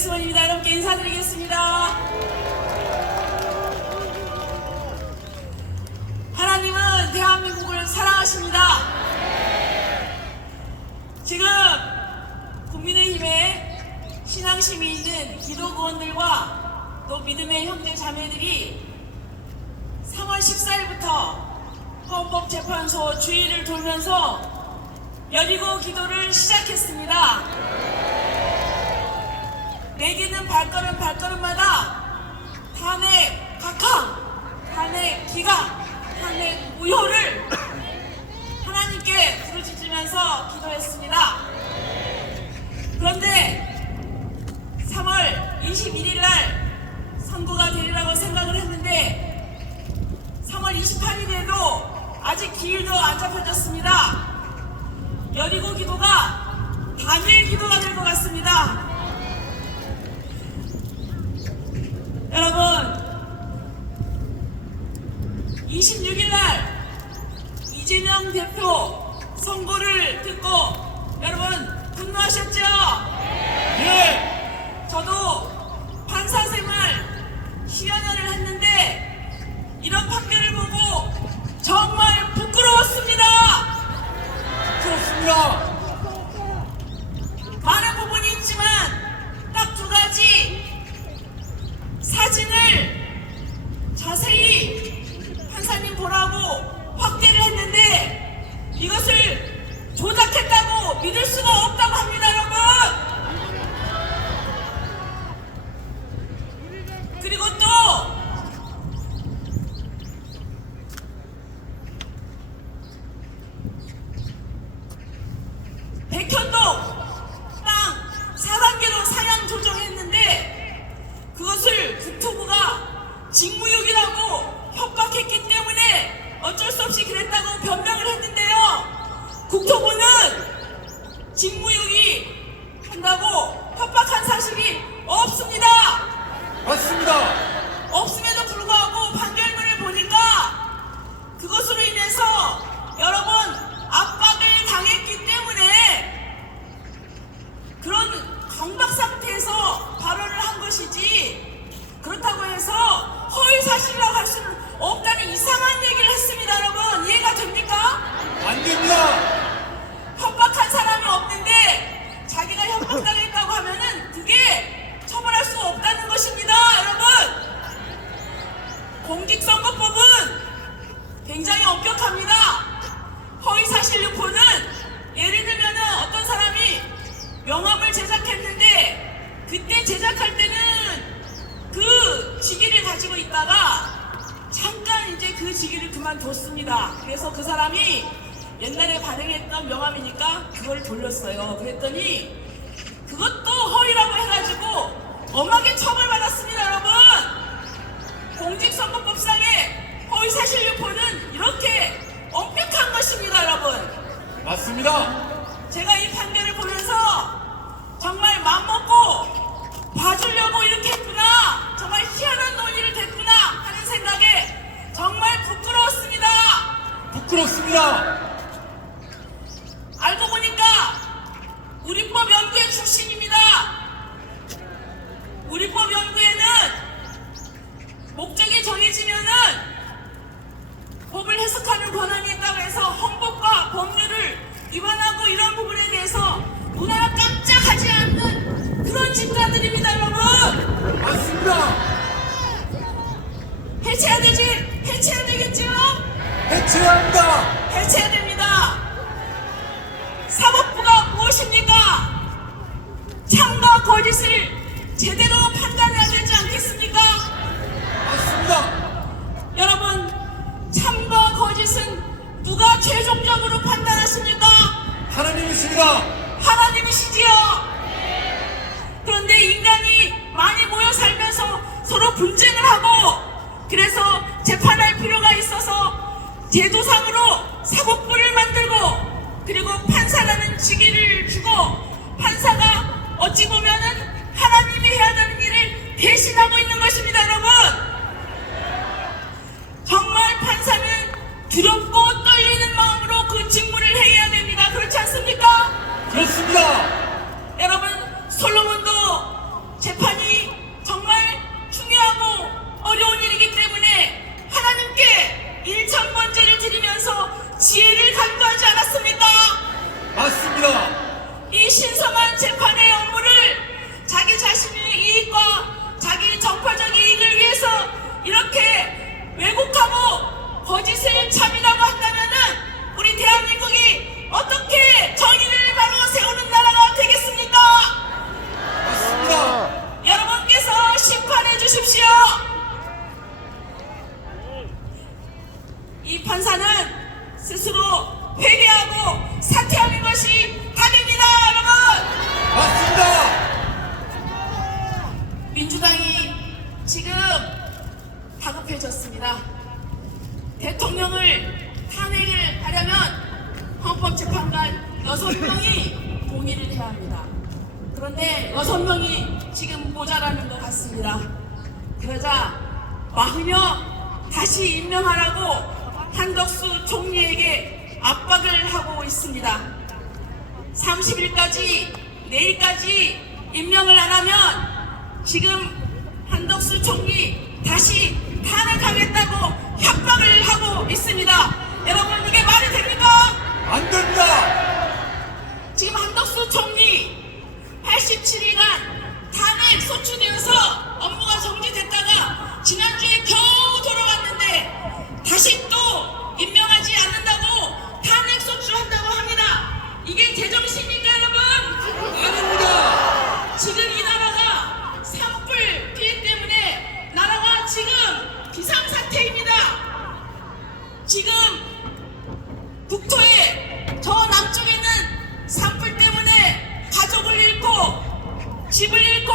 백승원입니다. 여러분께 인사드리겠습니다. 하나님은 대한민국을 사랑하십니다. 지금 국민의힘에 신앙심이 있는 기독의원들과 또 믿음의 형제 자매들이 3월 14일부터 헌법재판소 주위를 돌면서 여리고 기도를 시작했습니다. 내기는 발걸음마다 탄핵 각하, 탄핵 기각, 탄핵 무효를 하나님께 부르짖으면서 기도했습니다. 그런데 3월 21일 날 선고가 되리라고 생각을 했는데 3월 28일에도 아직 기일도 안 잡혀졌습니다. 여리고 기도가 단일 기도가 될 것 같습니다. 여러분, 26일 날 이재명 대표 선고를 듣고 여러분 분노하셨죠? 네. 저도 판사 생활 10여 년을 했는데 이런 판결을 보고 정말 부끄러웠습니다. 그렇습니다. 많은 부분이 있지만 딱 두 가지 사진을 자세히 판사님 보라고 확대를 했는데 이것을 조작했다고 믿을 수가 없다고 합니다, 여러분. 그리고 또 백현동 땅 4단계로 사양 조정했는데 그것을 국토부가 직무유기라고 협박했기 때문에 어쩔 수 없이 그랬다고 변명을 했는데요. 국토부는 직무유기 한다고 협박한 사실이 없습니다. 맞습니다. 없음에도 불구하고 판결문을 보니까 그것으로 인해서 여러 번 압박을 당했기 때문에 그런 강박 상태에서 발언을 한 것이지 그렇다고 해서 허위사실이라고 할 수는 없다는 이상한 얘기를 했습니다. 여러분 이해가 됩니까? 안 됩니다. 협박한 사람이 없는데 자기가 협박당했다고 하면은 그게 처벌할 수 없다는 것입니다. 여러분 공직선거법은 굉장히 엄격합니다. 허위사실 유포는 예를 들면은 어떤 사람이 명함을 제작했는데 그때 제작할 때는 그 직위를 가지고 있다가 잠깐 이제 그 직위를 그만뒀습니다. 그래서 그 사람이 옛날에 발행했던 명함이니까 그걸 돌렸어요. 그랬더니 그것도 허위라고 해가지고 엄하게 처벌받았습니다. 여러분 공직선거법상의 허위사실 유포는 이렇게 엄격한 것입니다. 여러분 맞습니다. 제가 이 판결을 보면서 정말 맘먹고 봐주려고 이렇게 했구나, 정말 희한한 논의를 됐구나 하는 생각에 정말 부끄러웠습니다. 부끄럽습니다. 알고 보니까 우리법 연구회 출신입니다. 우리법 연구회는 목적이 정해지면은 법을 해석하는 권한이 있다고 해서 헌법과 법률을 위반하고 이런 부분에 대해서 눈 하나 깜짝하지 않는 그런 집단들입니다. 여러분 맞습니다. 해체해야 되지? 해체해야 되겠죠? 해체해야 합니다. 해체해야 됩니다. 사법부가 무엇입니까? 참과 거짓을 제대로 판단해야 되지 않겠습니까? 맞습니다. 여러분 참과 거짓은 누가 최종적으로 판단하십니까? 하나님이십니다. 하나님이시지요. 그런데 인간이 많이 모여 살면서 서로 분쟁을 하고 그래서 재판할 필요가 있어서 제도상으로 사법부를 만들고 그리고 판사라는 직위를 주고 판사가 어찌 보면은 하나님이 해야 되는 일을 대신하고 있는 것입니다. 여러분 정말 판사는 두렵고 떨리는 마음으로 그 직무를 해야 됩니다. 그렇지 않습니까? 그렇습니다. 여러분 솔로몬도 재판 드리면서 지혜를 간구하지 않았습니까? 맞습니다. 이 신성한 재판의 업무를 자기 자신의 이익과 자기 정파적 이익을 위해서 이렇게 왜곡하고 거짓을 참이라고 한다면은 우리 대한민국이 어떻게 정의를 바로 세우는 나라가 되겠습니까? 맞습니다. 여러분께서 심판해 주십시오. 이 판사는 스스로 회개하고 사퇴하는 것이 답입니다, 여러분. 맞습니다. 민주당이 지금 다급해졌습니다. 대통령을 탄핵을 하려면 헌법재판관 6명이 동의를 해야 합니다. 그런데 6명이 지금 모자라는 것 같습니다. 그러자 마흔여 다시 임명하라고 한덕수 총리에게 압박을 하고 있습니다. 30일까지 내일까지 임명을 안 하면 지금 한덕수 총리 다시 탄핵하겠다고 협박을 하고 있습니다. 여러분 이게 말이 됩니까? 안 됩니다. 지금 한덕수 총리 87일간 탄핵 소추되어서 업무가 정지됐다가 지난주에 겨우 돌아왔는데 다시 또 임명하지 않는다고 탄핵 소추한다고 합니다. 이게 제정신입니까, 여러분? 아닙니다. 지금 이 나라가 산불 피해 때문에 나라가 지금 비상사태입니다. 지금 북토의 저 남쪽에는 산불 때문에 가족을 잃고 집을 잃고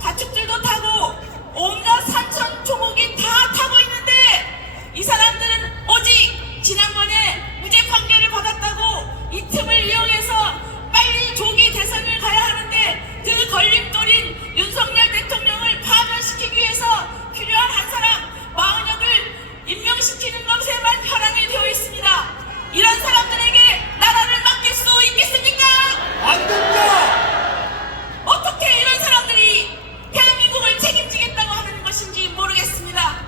가축들도 타고 온갖 산천 초목이 다 타고 있는데 이 사람들은 오직 지난번에 무죄 판결을 받았다고 이 틈을 이용해서 빨리 조기 대선을 가야 하는데 그 걸림돌인 윤석열 대통령을 파면시키기 위해서 필요한 한 사람 40명을 임명시키는 것에만 혈안이 되어 있습니다. 이런 사람들에게 나라를 맡길 수 있겠습니까? 안 됩니다. 어떻게 이런 사람들이 대한민국을 책임지겠다고 하는 것인지 모르겠습니다.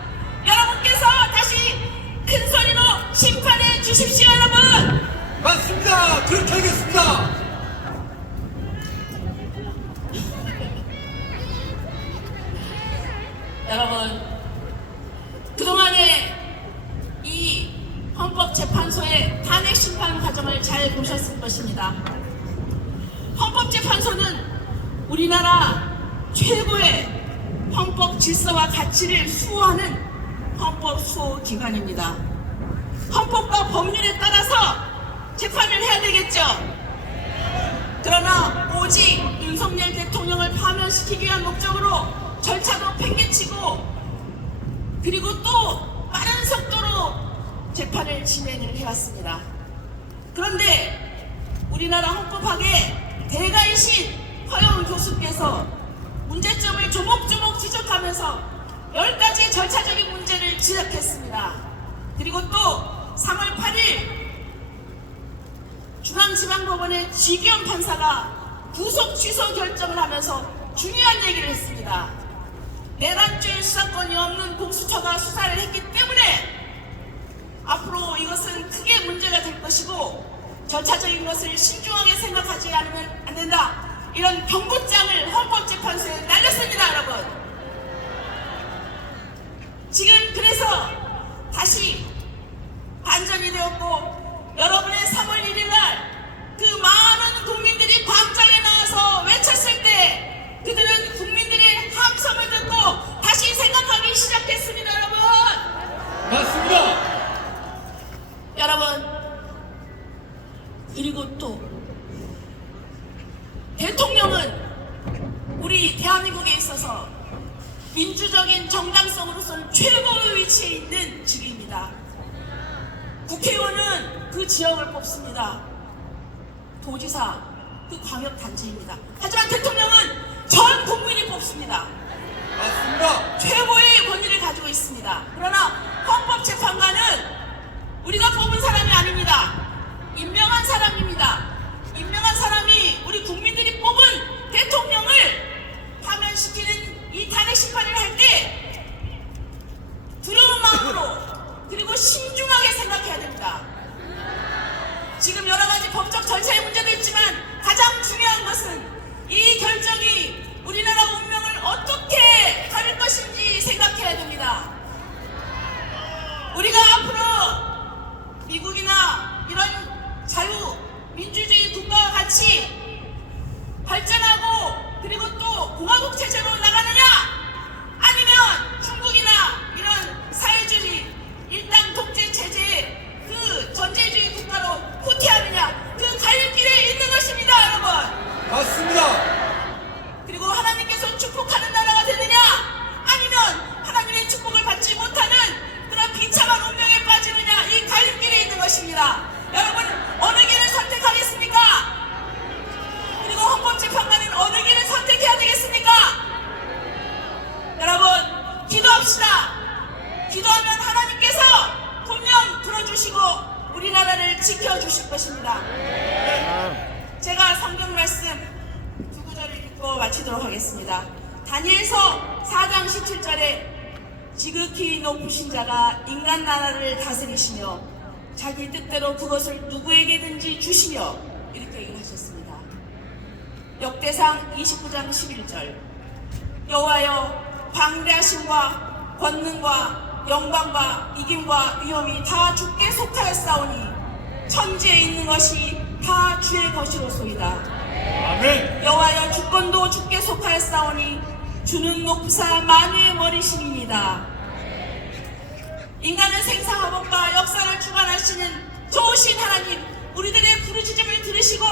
여러분께서 다시 큰 소리로 심판해 주십시오, 여러분. 맞습니다. 그렇게 하겠습니다. 여러분, 그동안에 이 헌법재판소의 탄핵 심판 과정을 잘 보셨을 것입니다. 헌법재판소는 우리나라 최고의 헌법 질서와 가치를 수호하는 헌법 수호 기관입니다. 헌법과 법률에 따라서 재판을 해야 되겠죠. 그러나 오직 윤석열 대통령을 파면시키기 위한 목적으로 절차도 팽개치고 그리고 또 빠른 속도로 재판을 진행을 해왔습니다. 그런데 우리나라 헌법학의 대가이신 허영 교수께서 문제점을 조목조목 지적하면서 10가지의 절차적인 문제를 지적했습니다. 그리고 또 3월 8일 중앙지방법원의 지기현 판사가 구속 취소 결정을 하면서 중요한 얘기를 했습니다. 내란죄 수사권이 없는 공수처가 수사를 했기 때문에 앞으로 이것은 크게 문제가 될 것이고 절차적인 것을 신중하게 생각하지 않으면 안 된다. 이런 경고장을 헌법재판소에 날렸습니다, 여러분. 지금 그래서 다시 반전이 되었고 여러분의 3월 1일 날 그 많은 국민들이 광장에 나와서 외쳤을 때 그들은 국민들의 함성을 듣고 다시 생각하기 시작했습니다, 여러분. 맞습니다. 여러분, 그리고 또 대통령은 우리 대한민국에 있어서 민주적인 정당성으로서는 최고의 위치에 있는 직위입니다. 국회의원은 그 지역을 뽑습니다. 도지사 그 광역단체입니다. 하지만 대통령은 전 국민이 뽑습니다. 맞습니다. 최고의 권위를 가지고 있습니다. 그러나 헌법재판관은 우리가 뽑은 사람이 아닙니다. 임명한 사람입니다. 임명한 사람이 우리 국민들이 뽑은 대통령을 파면시키는 이 탄핵 심판을 할 때 두려운 마음으로 그리고 신중하게 생각해야 절차의 문제도 있지만 가장 중요한 것은 이 결정이 우리나라 운명을 어떻게 가릴 것인지 생각해야 됩니다. 우리가 앞으로 미국이나 이런 자유민주주의 국가와 같이 발전하고 그리고 또 공화국 체제로 나가느냐, 아니면 중국이나 이런 사회주의 일당 독재 체제의 그 전제주의 국가로 후퇴하느냐, 그 갈림길에 있는 것입니다, 여러분. 맞습니다. 그리고 하나님께서 축복하는 나라가 되느냐, 아니면 하나님의 축복을 받지 못하는 그런 비참한 운명에 빠지느냐, 이 갈림길에 있는 것입니다. 여러분, 어느 길을 선택하겠습니까? 그리고 헌법재판관은 어느 길을 선택해야 되겠습니까? 여러분, 기도합시다. 기도하면 하나님께서 분명 들어주시고 우리나라를 지켜주실 것입니다. 제가 성경 말씀 두 구절을 읽고 마치도록 하겠습니다. 다니엘서 4장 17절에 지극히 높으신 자가 인간 나라를 다스리시며 자기 뜻대로 그것을 누구에게든지 주시며 이렇게 얘기를 하셨습니다. 역대상 29장 11절 여호와여, 방대하심과 권능과 영광과 이김과 위엄이 다 주께 속하였사오니 천지에 있는 것이 다 주의 것이로소이다. 아멘. 여호와여, 주권도 주께 속하였사오니 주는 높으사 만유의 머리심입니다. 인간은 생사화복과 역사를 주관하시는 좋으신 하나님, 우리들의 부르짖음을 들으시고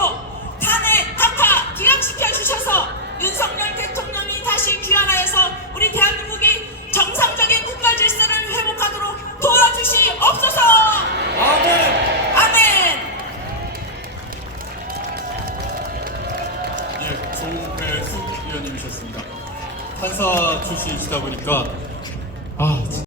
탄핵, 각하 기각시켜 주셔서 윤석열 대통령이 다시 귀환하여서 우리 대한민국이 정상적인 국가 질서를 회복하도록 도와주시옵소서. 아멘. 아멘. 예, 조배숙 의원님이셨습니다. 판사 출신이시다 보니까